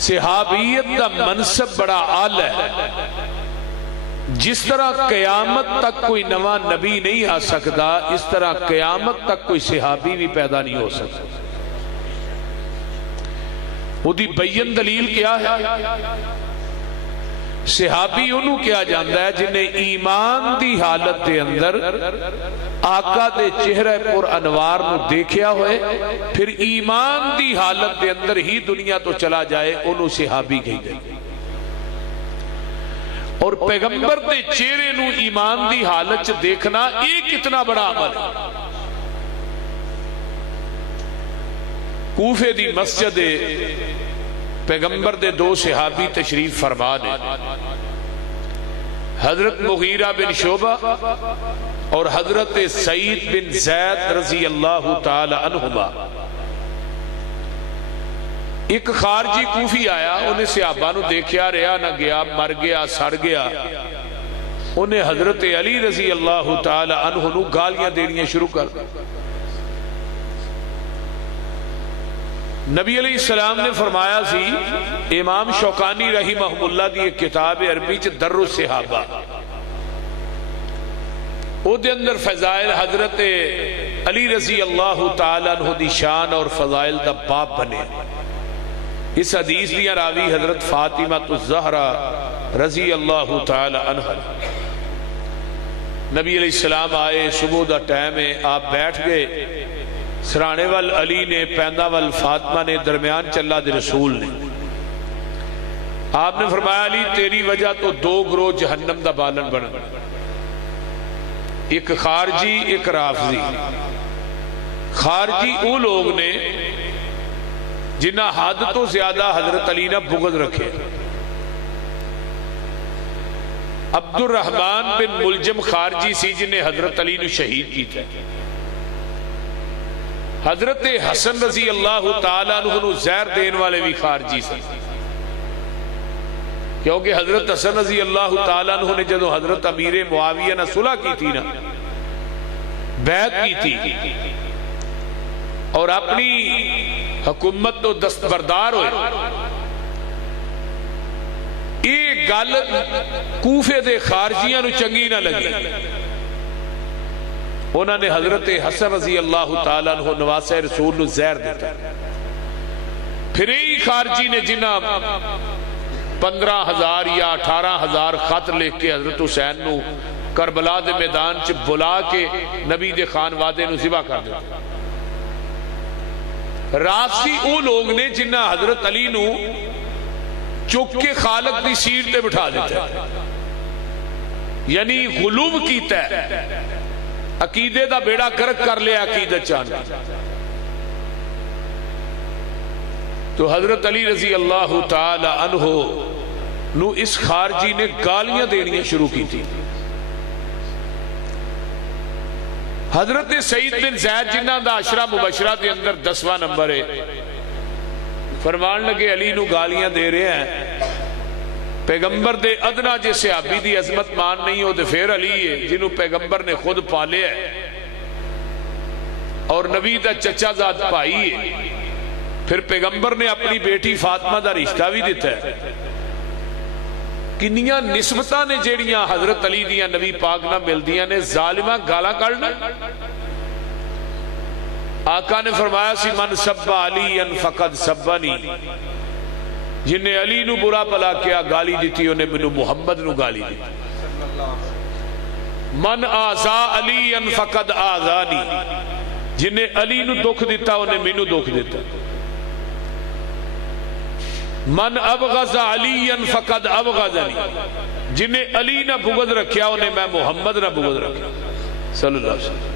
صحابیت کا منصب بڑا اعلی ہے. جس طرح قیامت تک کوئی نواں نبی نہیں آ سکتا، اس طرح قیامت تک کوئی صحابی بھی پیدا نہیں ہو سکتا. وہ دی بین دلیل کیا ہے؟ صحابی انہوں کیا جانتا ہے جنہیں ایمان دی حالت دے اندر آقا دے چہرے پر انوار نو دیکھیا ہوئے، پھر ایمان دی حالت دے اندر ہی دنیا تو چلا جائے، انہوں صحابی کہی گئی. اور پیغمبر دے چہرے نو ایمان دی حالت دیکھنا ایک کتنا بڑا عمل ہے. کوفے دی مسجد پیغمبر دے دو صحابی تشریف فرما نے، حضرت مغیرہ بن شعبہ اور حضرت سعید بن زید رضی اللہ تعالی عنہما. ایک خارجی کوفی آیا، انہیں صحابہ نو دیکھیا رہا نہ گیا، مر گیا، سڑ گیا. انہیں حضرت علی رضی اللہ تعالی عنہ نو گالیاں دینیاں شروع کر. نبی علیہ السلام نے فرمایا سی، امام شوکانی رحمہ اللہ دی ایک کتاب عربی چ در الصحابہ، او دے اندر فضائل حضرت علی رضی اللہ تعالی عنہ دی شان اور فضائل دا باب بنے. اس حدیث دیا راوی حضرت فاطمہ الزہرا رضی اللہ تعالی عنہ. نبی علیہ السلام آئے، صبح دا ٹائم ہے، آپ بیٹھ گئے. سرانے وال علی نے، پیندہ وال فاطمہ نے، درمیان چلا دے رسول نے. آپ نے فرمایا علی تیری وجہ تو دو گروہ جہنم دا بالن بن، ایک خارجی ایک رافضی. خارجی وہ لوگ نے جنہ حد تو زیادہ حضرت علی نے بغض رکھے. عبد الرحمن بن ملجم خارجی سی جنہیں حضرت علی نے شہید کی تھا. حضرت حسن رضی اللہ تعالیٰ عنہ زہر دین والے بھی خارجی سے، کیونکہ حضرت حسن رضی اللہ تعالیٰ عنہ نے جدو حضرت امیر معاویہ نے صلح کی تھی نا، بیعت کی تھی اور اپنی حکومت تو دستبردار ہوئے، ایک گل کوفے دے خارجیاں نو چنگی نہ لگی. انہوں نے حضرت حسن رضی اللہ تعالیٰ عنہ نواسہ رسول نو زہر دیتا. پھر ایک خارجی نے جنہ 15,000 یا 18,000 خط لکھ کے حضرت حسین نو کربلا دے میدان چ بلا کے نبی دے خان وادے نو ذبح کر دیتا. رافضی او لوگ نے جنہ حضرت علی نو چک کے خالق دی سیٹ تے بٹھا دیتا ہے، یعنی غلو کیتا ہے، عقیدے دا بیڑا کرک کر لیا عقیدت چاہنا. تو حضرت علی رضی اللہ تعالی عنہ نو اس خارجی نے گالیاں دینیاں شروع کی تھی. حضرت سعید بن زید جنہ دا عشرہ مبشرہ دے اندر 10واں نمبر ہے، فرمان لگے علی نو گالیاں دے رہے ہیں. پیغمبر دے ادنا جے صحابی دی عظمت مان نہیں ہو تو پھر علی ہے جنہوں پیغمبر نے خود پالے ہے اور نبی دا چچا زاد بھائی ہے. پھر پیغمبر نے اپنی بیٹی فاطمہ دا رشتہ بھی دیتا ہے. کنیاں نسبتاں نے جیڑیاں حضرت علی دیاں نبی پاک نہ ملدیاں نے، ظالمہ گالا کڑنا. آقا نے فرمایا سی من سب علی فقد سبنی، جنہیں علی نو برا پلا کیا گالی دیتی انہیں منو محمد نو گالی دیتی. من آزا علی فقد آزانی، جنہیں علی نو دکھ دیتا انہیں منو دکھ دیتا. من ابغض علی فقد ابغضنی، جنہیں علی نہ بغض رکھیا انہیں میں محمد نہ بغض رکھیا صلی اللہ علیہ وسلم.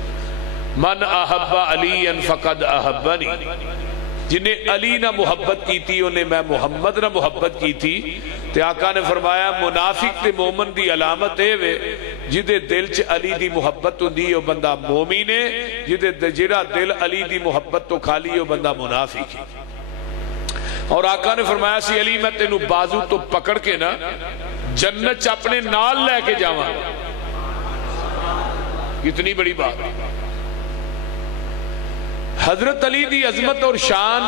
من احب علی فقد احبنی، جنہیں علی نہ محبت کی تھی انہیں میں محمد نہ محبت کی تھی. تے آقا نے فرمایا منافق تے مومن دی علامت اے وے جدے دل چ علی دی محبت ہوندی او بندہ مومن ہے، جدے جڑا دل علی دی محبت تو خالی او بندہ منافق ہے. اور آقا نے فرمایا سی علی میں تینوں بازو تو پکڑ کے نا جنت چ اپنے نال لے کے جاواں. کتنی بڑی بات. حضرت علی دی عظمت اور شان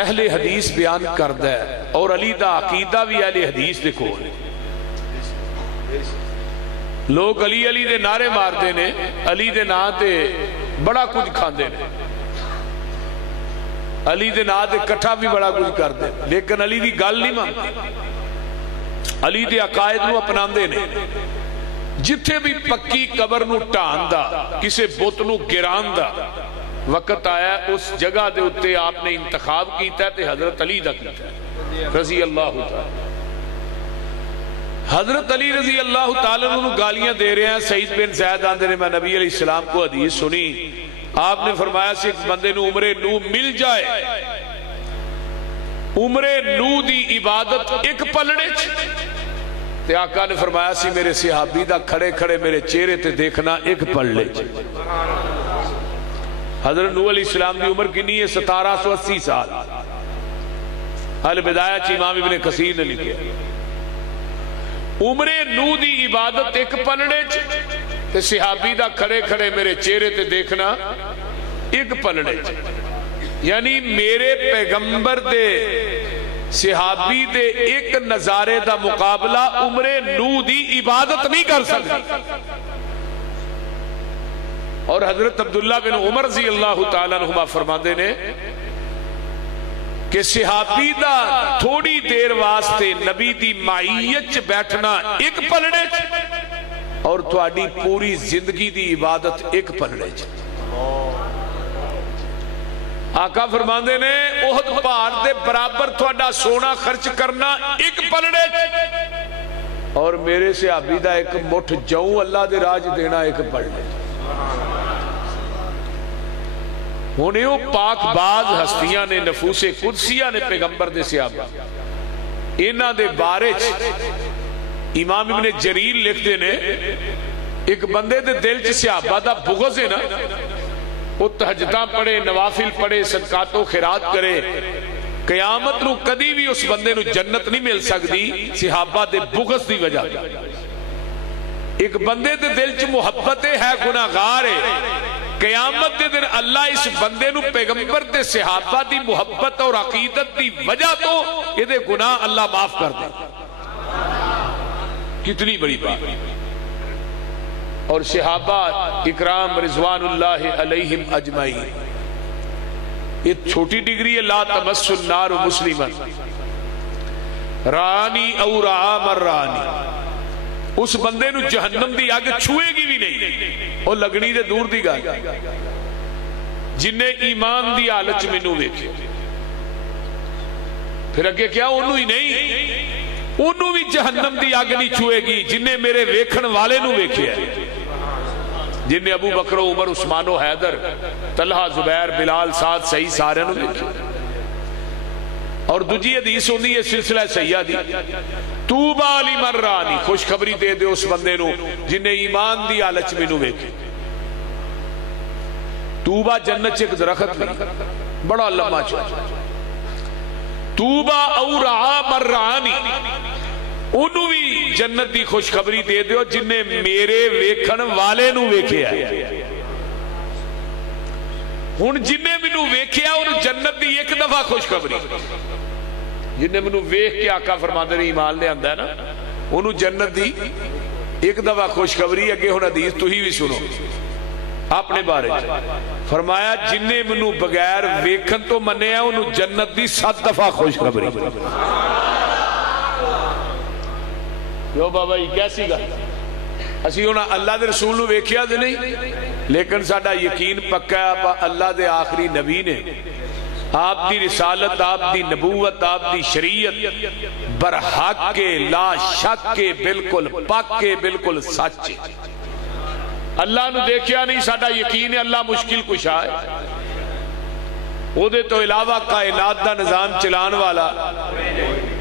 اہل حدیث بیان کردا ہے، اور علی دا عقیدہ بھی اہل حدیث دے کول ہے۔ لوگ علی علی دے نعرے مارتے نے، علی دے نام تے بڑا کچھ کھاندے نے، علی دے نام تے کٹھا بھی بڑا کچھ کرتے، لیکن علی دی گل نہیں مانتے، علی دے عقائد نو اپناندے نے۔ جتھے بھی پکی قبر نو ٹان دا، کسے بت نو گران دا وقت آیا، اس جگہ دے اتے آپ نے انتخاب کیتا ہے تے حضرت علی دا کیتا ہے رضی اللہ تعالی۔ حضرت علی رضی اللہ تعالیٰ عنہ گالیاں دے رہے ہیں۔ سعید بن زید آندے نے میں نبی علیہ السلام کو حدیث سنی، آپ نے فرمایا سے ایک بندے نو عمر نو مل جائے، عمر نو دی عبادت ایک پلڑے تے آقا نے فرمایا سی میرے صحابی دا کھڑے کھڑے میرے چہرے تے دیکھنا ایک پلڑے۔ حضرت نو علیہ السلام دی عمر کنی ہے؟ 1780 سال۔ البدایہ چ امام ابن کثیر نے لکھے عمر نو دی عبادت ایک پلڑے تے صحابی دا کھڑے کھڑے میرے چہرے تے دیکھنا ایک پلڑے، یعنی میرے پیغمبر دے صحابی دے ایک نظارے دا مقابلہ عمر نو دی عبادت نہیں کر سکتی۔ اور حضرت عبداللہ بن عمر رضی اللہ تعالیٰ عنہما فرماندے نے کہ صحابی دا تھوڑی دیر واسطے نبی دی معیت بیٹھنا ایک پلڑے اور تھوڑی پوری زندگی دی عبادت ایک پلڑے۔ آقا فرماندے نے احد پہاڑ دے برابر تھوڑا سونا خرچ کرنا ایک پلڑے، اور میرے صحابی دا ایک مٹھ جاؤں اللہ دے راج دینا ایک پلڑے۔ ہونے وہ پاک باز ہستیاں نے، نفوس قدسیہ نے پیغمبر دے صحابہ انہاں دے بارے امام ابن جریر لکھ دے نے ایک بندے دے دل چ صحابہ دا بغض ہے نا، وہ تہجداں پڑھے، نوافل پڑھے، صدقات و خیرات کرے، قیامت نو کدی بھی اس بندے نو جنت نہیں مل سکتی صحابہ دے بغض دی وجہ۔ ایک بندے دے دل چ محبت ہے، گناہگار ہے، قیامت دے دن اللہ اس بندے نو پیغمبر دے صحابہ دی محبت اور عقیدت دی وجہ تو یہ دے گناہ اللہ معاف کر دے۔ کتنی بڑی بات۔ اور صحابہ اکرام رضوان اللہ علیہم اجمعین، یہ چھوٹی ڈگری ہے، لا تمس النار مسلما رانی او رعا مر رانی، اس بندے نو جہنم دی آگ چھوئے گی بھی نہیں، اور لگنی دے دور دی گا جن نے ایمان دی حالت میں نو ویکھے۔ پھر اگے کیا؟ انہوں ہی نہیں، انہوں بھی جہنم دی آگ نہیں چھوئے گی جن نے میرے ویکھن والے نو ویکھے ہے، جن نے ابو بکر و عمر عثمان و حیدر طلحہ زبیر بلال سعد سعید سارے نو ویکھے۔ اور دوجی حدیث ہوندی ہے سلسلہ سیاح دی، توبہ علی مرانی، خوشخبری دے دے اس بندے نو جن نے ایمان دی حالت میں نو ویکھے۔ توبہ جنت ایک درخت نہیں، بڑا لمبا چلا، توبہ او رعا مرانی، انہوں بھی جنت دی خوشخبری دے دیو جن نے میرے ویکھن والے نو ویکھے ہے۔ ہن جن نے مینوں ویکھیا انہوں جنت دی ایک دفعہ خوشخبری، جن نے منو ویکھ کے آقا فرماندے نے ایمان لے آندا ہے نا، انہوں جنت دی ایک دفعہ خوشخبری۔ اگے ہن حدیث تو ہی بھی سنو اپنے بارے، فرمایا جن نے منو بغیر ویکھن تو منیا انہوں جنت دی 7 دفعہ خوشخبری۔ یو بابا یہ کیسی گا؟ اسی ہونا اللہ دے رسول نو ویکھیا دے نہیں، لیکن ساڈا یقین پکا ہے اللہ دے آخری نبی نے آپ دی رسالت، آپ دی نبوت، آپ دی شریعت برحق کے، لا شک کے، بالکل پاک کے، بالکل سچ۔ اللہ نو دیکھیا نہیں، ساڈا یقین ہے اللہ مشکل کشا ہے، او دے تو علاوہ کائنات دا نظام چلان والا۔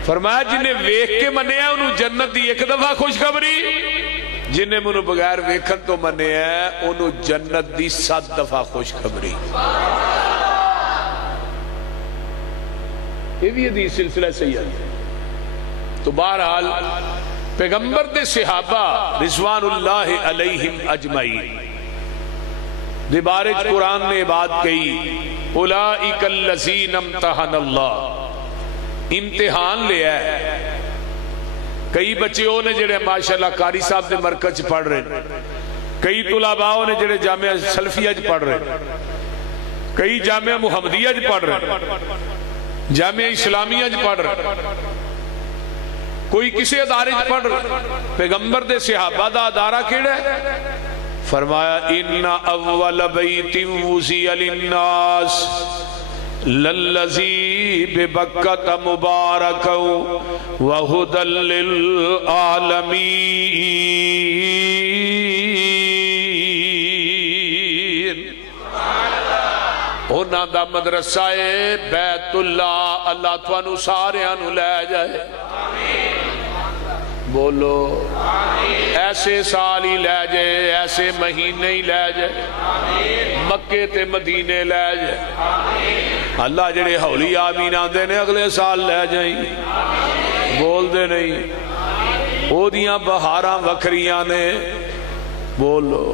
فرمایا جن نے ویکھ کے منیا انہوں جنت دی ایک دفعہ خوشخبری، جن نے منو بغیر ویکھن تو منیا انہوں جنت دی 7 دفعہ خوشخبری۔ یہ بھی حدیث سلسلہ صحیح ہے۔ تو بہرحال پیغمبر دے صحابہ رضوان اللہ علیہم اجمعین دے بارے قرآن نے بات کہی، اولئک الذین امتحن اللہ، امتحان لیا ہے۔ کئی بچے وہ نے جڑے ماشاءاللہ قاری صاحب دے مرکز پڑھ رہے، کئی طلباء نے جڑے جامعہ سلفیہ پڑھ رہے، کئی جامعہ محمدیہ پڑھ رہے، جامعہ اسلامیہ پڑھ رہے، کوئی کسی ادارے پڑھ رہے۔ پیغمبر دے صحابہ دا ادارہ کیڑا ہے؟ فرمایا ان اول بیت وضع للناس للذی ببکۃ مبارکا وہدی للعالمین۔ انہاں دا مدرسہ ہے بیت اللہ، اللہ تانوں ساریاں نوں لے جائے، بولو ایسے سال ہی لے جائے، ایسے مہینے ہی لے جائے، مکے تے مدینے لے جائے۔ اللہ جڑے ہولی آمین آندے نے اگلے سال لے جائیں، بول دے نہیں، او دیاں بہاراں وکھریاں نے، بولو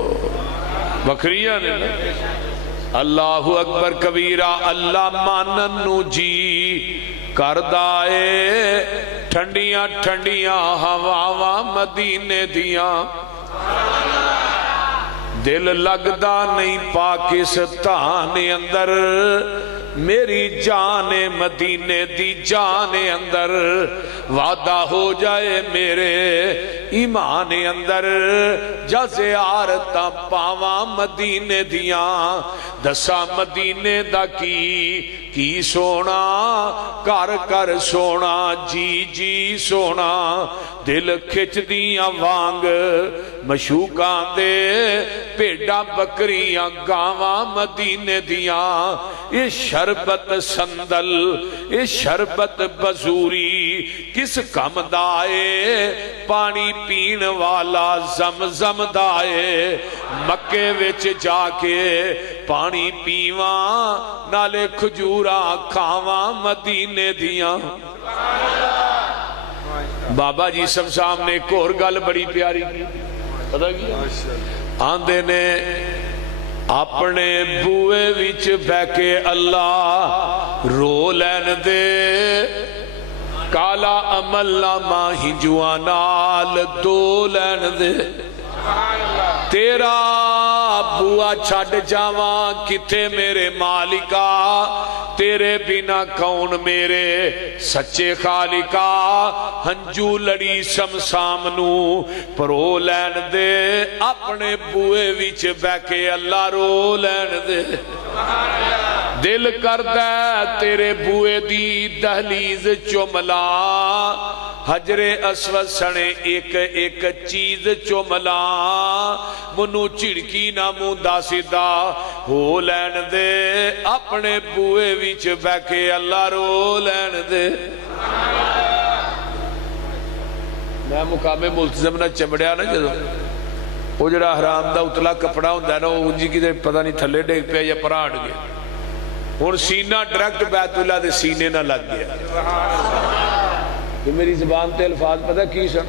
وکھریاں نے۔ اللہ اکبر کبیرہ، اللہ مانن نو جی کردہ اے، ٹھنڈیاں ٹھنڈیاں ہواواں مدینے دیاں، دل لگدا نہیں پاکستان اندر، میری جان مدینے دی جان اندر، وعدہ ہو جائے میرے ایمان اندر، جا زیارتاں پاواں مدینے دیاں، دسا مدینے دا کی سونا، کر کر سونا، جی جی سونا، دل کھچ دیاں وانگ مشوکاں دے، پیڑاں بکریاں گاواں مدینے دیاں، یہ شربت سندل، یہ شربت بزوری کس کم دائے، پانی پین والا زمزم دائے، مکے وچ جا کے پانی پیواں، نالے کھجوراں کھاواں مدینے دیاں۔ بابا جی سب سامنے ایک اور گل بڑی پیاری کی، پتہ کیا آندے نے اپنے بوئے وچ بہ کے اللہ رو لین دے، کالا عمل نامہ ہنجواں نال دو لین دے، تیرا بوا چھڈ جاواں کتے میرے مالکا، تیرے بنا کون میرے سچے خالقا، ہنجو لڑی سمسامنو پرو لین دے، اپنے بوئے وچ بہ کے اللہ رو لین دے، دل کردہ تیرے بوئے دی دہلیز چملا، حجر اسود سنے ایک ایک چیز چملا، منو چڑکی نہ موندا سیدھا ہو لین دے، اپنے بوئے وچ بہ کے اللہ رو لین دے۔ میں مقام ملتزم نہ چمڑیا نا جدو، وہ جڑا حرام دا اتلا کپڑا ہوندا ہے نا، وہ جی کی پتہ نہیں تھلے ڈگ پیا یا پرا ہٹ گیا، ہن سینہ ڈائریکٹ بیت اللہ دے سینے نہ لگ گیا۔ کہ میری زبان تے الفاظ پتہ کی سن،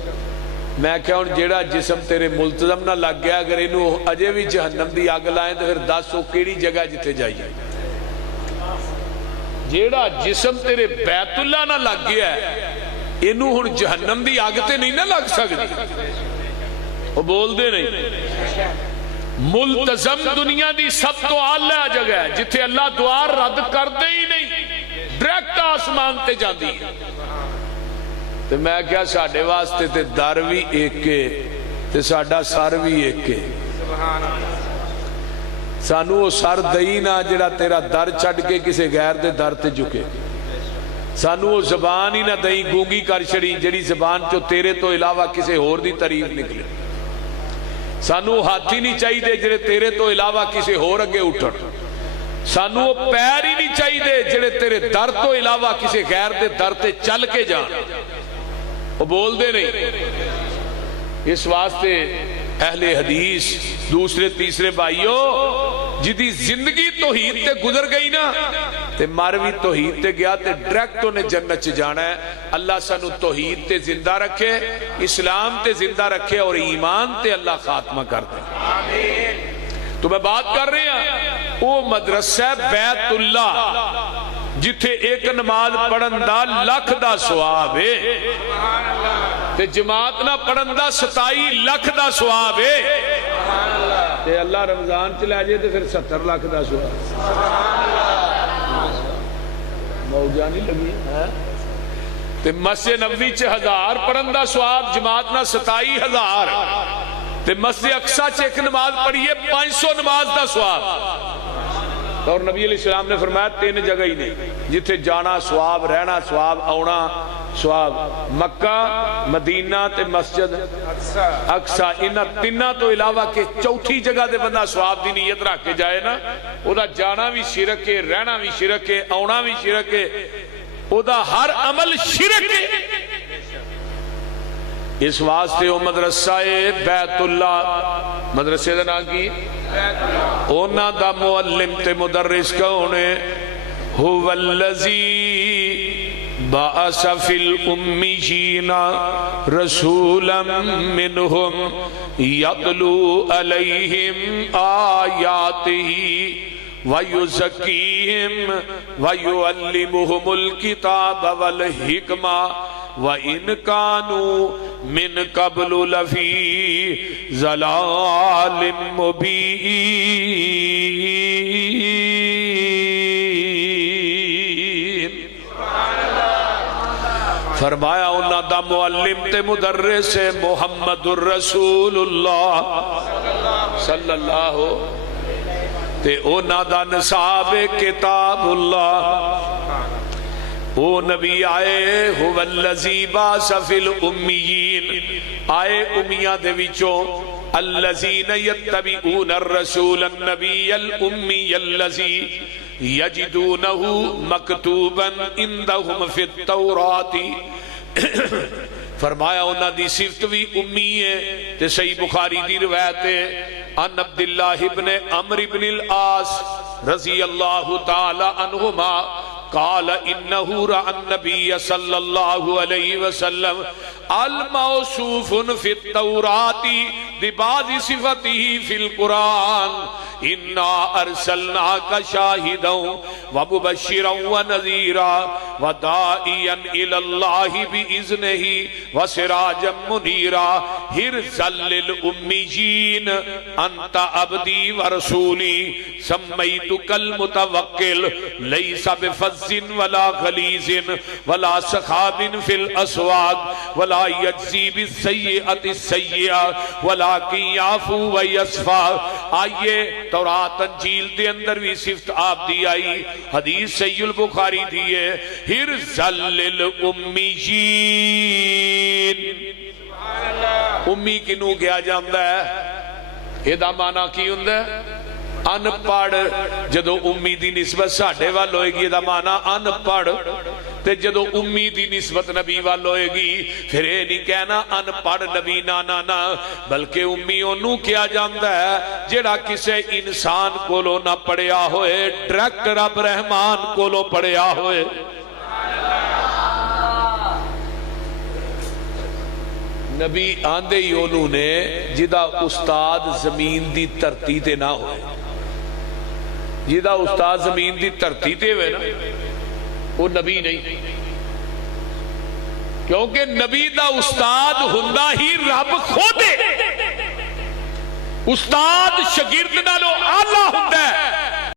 میں کہا ہن جیڑا جسم تیرے ملتزم نہ لگ گیا، اگر انہوں اجے بھی جہنم دی آگ لائیں تو پھر دس وہ کیڑی جگہ جتے جائیے۔ جیڑا جسم تیرے بیت اللہ نہ لگ گیا ہے، انہوں ہن جہنم دی آگ تے نہیں نہ لگ سکتی، وہ بول دے نہیں۔ ملتزم دنیا دی سب تو اعلیٰ جگہ ہے جتھے اللہ دعا رد کر دے ہی نہیں، ڈائریکٹ آسمان تے جاندی ہے۔ تو میں کیا ساڈے واسطے تے در بھی ایک کے تے ساڈا سر بھی ایک کے، سانو وہ سر دئی نہ جڑا تیرا در چھڈ کے کسے غیر دے در تے جھکے، سانو وہ زبان ہی نہ دئی گونگی کر چھڑی جڑی زبان چو تیرے تو علاوہ کسے اور دی تعریف نکلے، سانو ہاتھ ہی نہیں چاہیے دے جڑے تیرے تو علاوہ کسے اور اگے اٹھن، سانو وہ پیر ہی نہیں چاہیے دے جڑے تیرے در تو علاوہ کسے غیر دے در تے چل کے جان، وہ بول دے نہیں۔ اس واسطے اہل حدیث دوسرے تیسرے بھائیوں جدی زندگی توحید تے گزر گئی نا تے مروی توحید تے گیا تے ڈائریکٹ انہیں جنت چ جانا ہے۔ اللہ سانو توحید تے زندہ رکھے، اسلام تے زندہ رکھے اور ایمان تے اللہ خاتمہ کر دے۔ تو میں بات کر رہے ہیں وہ مدرسہ بیت اللہ جتھے ایک نماز پڑھن دا لکھ دا ثواب ہے تے جماعت نہ پڑھن دا 27 لکھ دا ثواب ہے تے اللہ رمضان چلا جائے تے پھر 70 لکھ دا ثواب موجہ نہیں لگی تے مسجد نبوی 1000 پڑھن دا ثواب جماعت نہ 27000 تے مسجد اقصی چ ایک نماز پڑھیے 500 نماز دا ثواب اور نبی علیہ السلام نے فرمایا 3 جگہ ہی نہیں جتھے جانا ثواب رہنا ثواب آنا ثواب مکہ مدینہ تے مسجد اقصی انہاں تیناں تو علاوہ کہ چوتھی جگہ دے بندہ ثواب دی نیت رکھ کے جائے نا او دا جانا بھی شرک ہے رہنا بھی شرک ہے آنا بھی شرک ہے او دا ہر عمل شرک ہے اس واسطے او مدرسہ بیت اللہ مدرسے دا نام کی اونا دا معلم تے مدرس کون ہے هو الذی بعث فی الامیین رسولا منہم یتلو علیہم آیاتہ وَيُزَكِّيهِمْ وَيُعَلِّمُهُمُ الْكِتَابَ وَالْحِكْمَةَ وَإِنْ كَانُوا مِنْ قَبْلُ لَفِي ضَلَالٍ مُبِينٍ فرمایا انہاں دا معلم تے مدرس محمد الرسول اللہ صلی اللہ تے او نادا نصاب کتاب اللہ او نبی آئے هو الذی بعث فی الامیین آئے امیہ دے وچوں الذین یتبعون الرسول النبی الامی الذی یجدونہ مکتوبا عندہم فی التوراۃ فرمایا انہاں دی صفت بھی امی ہے تے صحیح بخاری دی روایت ہے ان عبداللہ ابن عمرو بن العاص رضی اللہ تعالی عنہما قال انہو رأى النبی صلی اللہ علیہ وسلم الموصوف فی التوراۃ ببعض صفته فی القرآن انا ارسلناک شاہدا ومبشرا ونذیرا وداعیا الی اللہ باذنہ وسراجا منیرا حرزا للامیین انت عبدی ورسولی سمیتک المتوکل لیس بفظ ولا غلیظ ولا سخاب فی الاسواق ولا یجزی بالسیئۃ السیئۃ ولکن یعفو ویصفح آئیے تورات انجیل دے اندر بھی صفت آپ دی آئی حدیث صحیح البخاری دیئے حرزا للامیین امی کنو کیا جاندہ ہے یہ دا معنی کی ہوندہ ہے ان پڑھ جدو امی دی نسبت ساڑھے وال ہوئے گی دا معنی ان پڑھ تے جدو امی دی نسبت نبی وال ہوئے گی پھر یہ نہیں کہنا ان پڑھ نبی نانا نا بلکہ امی انہوں کیا جاندہ ہے جڑا کسے انسان کو لو نہ پڑھیا ہوئے ڈریکٹ رب رحمان کو لو پڑھیا ہوئے نبی آندے ہی انہوں نے جدا استاد زمین دی دھرتی تے نہ ہوئے جدا استاد زمین دی دھرتی تے ہوئے نا وہ نبی نہیں کیونکہ نبی دا استاد ہندہ ہی رب خود ہے استاد شاگرد نالو آلہ ہندہ ہے